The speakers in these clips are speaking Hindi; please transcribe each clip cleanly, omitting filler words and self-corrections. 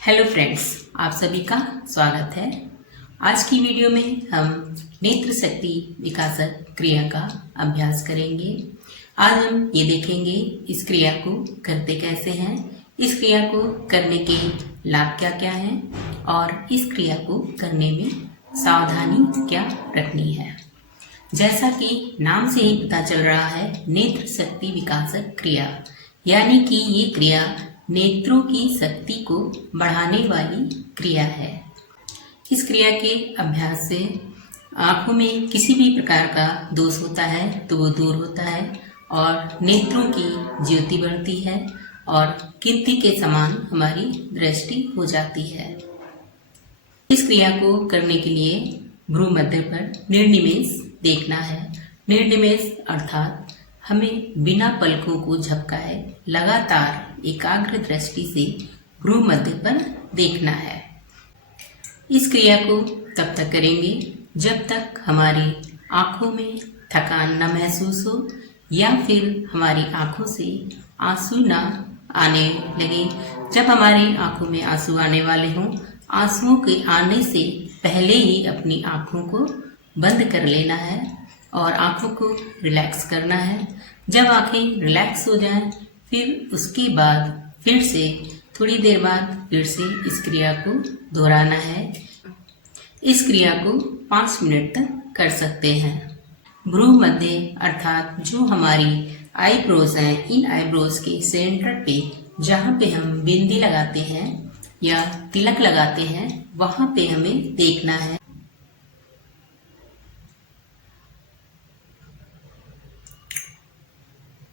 हेलो फ्रेंड्स, आप सभी का स्वागत है। आज की वीडियो में हम नेत्र शक्ति विकासक क्रिया का अभ्यास करेंगे। आज हम ये देखेंगे इस क्रिया को करते कैसे हैं, इस क्रिया को करने के लाभ क्या क्या हैं और इस क्रिया को करने में सावधानी क्या रखनी है। जैसा कि नाम से ही पता चल रहा है, नेत्र शक्ति विकासक क्रिया यानी कि ये क्रिया नेत्रों की शक्ति को बढ़ाने वाली क्रिया है। इस क्रिया के अभ्यास से आँखों में किसी भी प्रकार का दोष होता है तो वो दूर होता है और नेत्रों की ज्योति बढ़ती है और कीर्ति के समान हमारी दृष्टि हो जाती है। इस क्रिया को करने के लिए भ्रू मध्य पर निर्निमेष देखना है। निर्निमेष अर्थात हमें बिना पलकों को झपकाए लगातार एकाग्र दृष्टि से भ्रू मध्य पर देखना है। इस क्रिया को तब तक करेंगे जब तक हमारी आंखों में थकान न महसूस हो या फिर हमारी आंखों से आंसू न आने लगे। जब हमारी आंखों में आंसू आने वाले हों, आंसुओं के आने से पहले ही अपनी आंखों को बंद कर लेना है और आंखों को रिलैक्स करना है। जब आंखें रिलैक्स हो जाएं, फिर उसके बाद फिर से थोड़ी देर बाद फिर से इस क्रिया को दोहराना है। इस क्रिया को 5 मिनट तक कर सकते हैं। भ्रू मध्य अर्थात जो हमारी आईब्रोज हैं, इन आईब्रोज के सेंटर पे जहाँ पे हम बिंदी लगाते हैं या तिलक लगाते हैं, वहाँ पे हमें देखना है।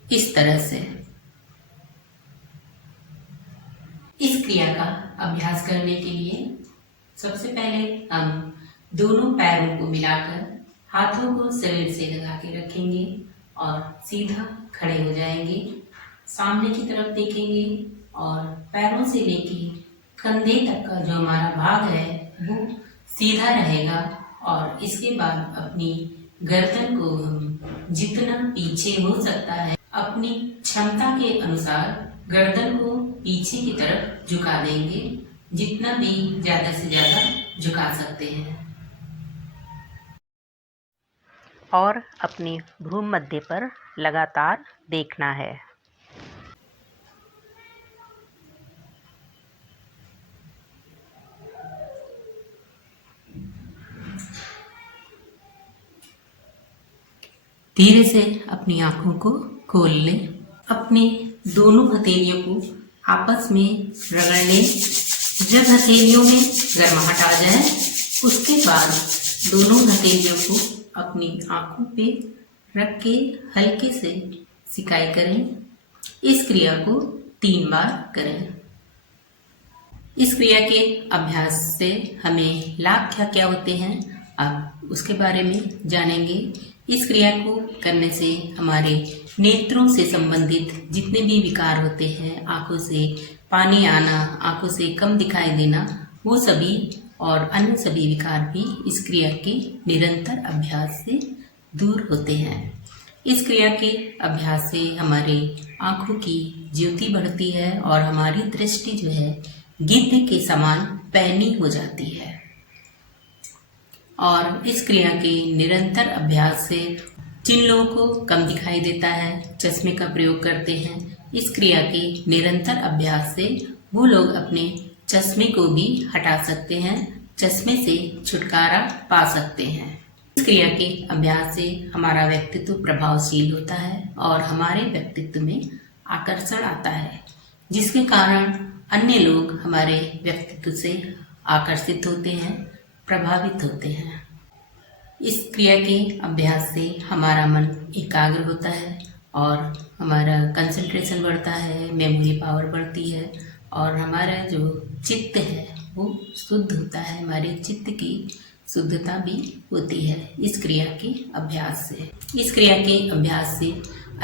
इस तरह से इस क्रिया का अभ्यास करने के लिए सबसे पहले हम दोनों पैरों को मिलाकर हाथों को शरीर से लगा के रखेंगे और सीधा खड़े हो जाएंगे। सामने की तरफ देखेंगे और पैरों से लेके कंधे तक का जो हमारा भाग है वो सीधा रहेगा और इसके बाद अपनी गर्दन को हम जितना पीछे हो सकता है अपनी क्षमता के अनुसार गर्दन को पीछे की तरफ झुका देंगे, जितना भी ज्यादा से ज्यादा झुका सकते हैं। और अपनी भ्रू मध्य पर लगातार देखना है। धीरे से अपनी आंखों को खोल लें। अपने दोनों हथेलियों को आपस में रगड़ लें। जब हथेलियों में गर्माहट आ जाए, उसके बाद दोनों हथेलियों को अपनी आंखों पे रख के हल्के से सिकाई करें। इस क्रिया को 3 बार करें। इस क्रिया के अभ्यास से हमें लाभ क्या क्या होते हैं, अब उसके बारे में जानेंगे। इस क्रिया को करने से हमारे नेत्रों से संबंधित जितने भी विकार होते हैं, आंखों से पानी आना, आंखों से कम दिखाई देना, वो सभी और अन्य सभी विकार भी इस क्रिया के निरंतर अभ्यास से दूर होते हैं। इस क्रिया के अभ्यास से हमारे आंखों की ज्योति बढ़ती है और हमारी दृष्टि जो है गिद्ध के समान पैनी हो जाती है। और इस क्रिया के निरंतर अभ्यास से जिन लोगों को कम दिखाई देता है, चश्मे का प्रयोग करते हैं, इस क्रिया के निरंतर अभ्यास से वो लोग अपने चश्मे को भी हटा सकते हैं, चश्मे से छुटकारा पा सकते हैं। इस क्रिया के अभ्यास से हमारा व्यक्तित्व प्रभावशील होता है और हमारे व्यक्तित्व में आकर्षण आता है, जिसके कारण अन्य लोग हमारे व्यक्तित्व से आकर्षित होते हैं, प्रभावित होते हैं। इस क्रिया के अभ्यास से हमारा मन एकाग्र होता है और हमारा कंसंट्रेशन बढ़ता है, मेमोरी पावर बढ़ती है और हमारा जो चित्त है वो शुद्ध होता है। हमारे चित्त की शुद्धता भी होती है इस क्रिया के अभ्यास से। इस क्रिया के अभ्यास से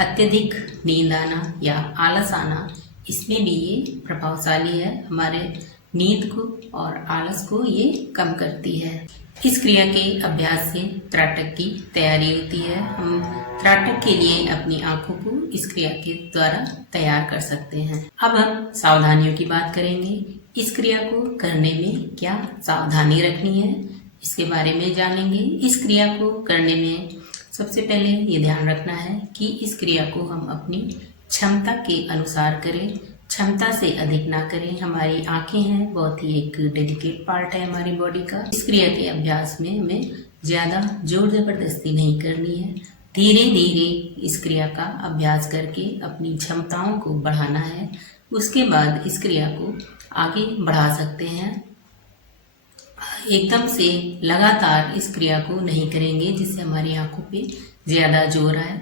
अत्यधिक नींद आना या आलस आना, इसमें भी ये प्रभावशाली है। हमारे नींद को और आलस को ये कम करती है। इस क्रिया के अभ्यास से त्राटक की तैयारी होती है। हम त्राटक के लिए अपनी आंखों को इस क्रिया के द्वारा तैयार कर सकते हैं। अब हम सावधानियों की बात करेंगे इस क्रिया को करने में क्या सावधानी रखनी है, इसके बारे में जानेंगे। इस क्रिया को करने में सबसे पहले ये ध्यान रखना है कि इस क्रिया को हम अपनी क्षमता के अनुसार करें, क्षमता से अधिक ना करें। हमारी आंखें हैं, बहुत ही एक डेलिकेट पार्ट है हमारी बॉडी का। इस क्रिया के अभ्यास में हमें ज़्यादा जोर ज़बरदस्ती नहीं करनी है। धीरे धीरे इस क्रिया का अभ्यास करके अपनी क्षमताओं को बढ़ाना है। उसके बाद इस क्रिया को आगे बढ़ा सकते हैं। एकदम से लगातार इस क्रिया को नहीं करेंगे जिससे हमारी आंखों पे ज़्यादा जोर आए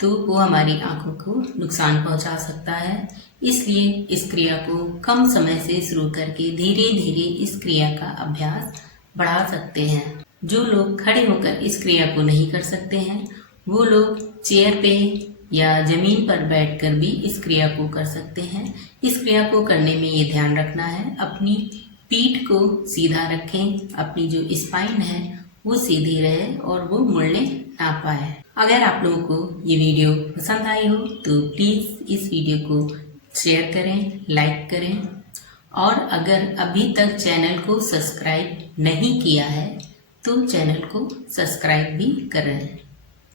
तो वो हमारी आंखों को नुकसान पहुंचा सकता है। इसलिए इस क्रिया को कम समय से शुरू करके धीरे धीरे इस क्रिया का अभ्यास बढ़ा सकते हैं। जो लोग खड़े होकर इस क्रिया को नहीं कर सकते हैं वो लोग चेयर पे या जमीन पर बैठकर भी इस क्रिया को कर सकते हैं। इस क्रिया को करने में ये ध्यान रखना है अपनी पीठ को सीधा रखें, अपनी जो स्पाइन है वो सीधी रहे और वो मुड़ने ना पाए। अगर आप लोगों को ये वीडियो पसंद आई हो तो प्लीज़ इस वीडियो को शेयर करें, लाइक करें और अगर अभी तक चैनल को सब्सक्राइब नहीं किया है तो चैनल को सब्सक्राइब भी करें।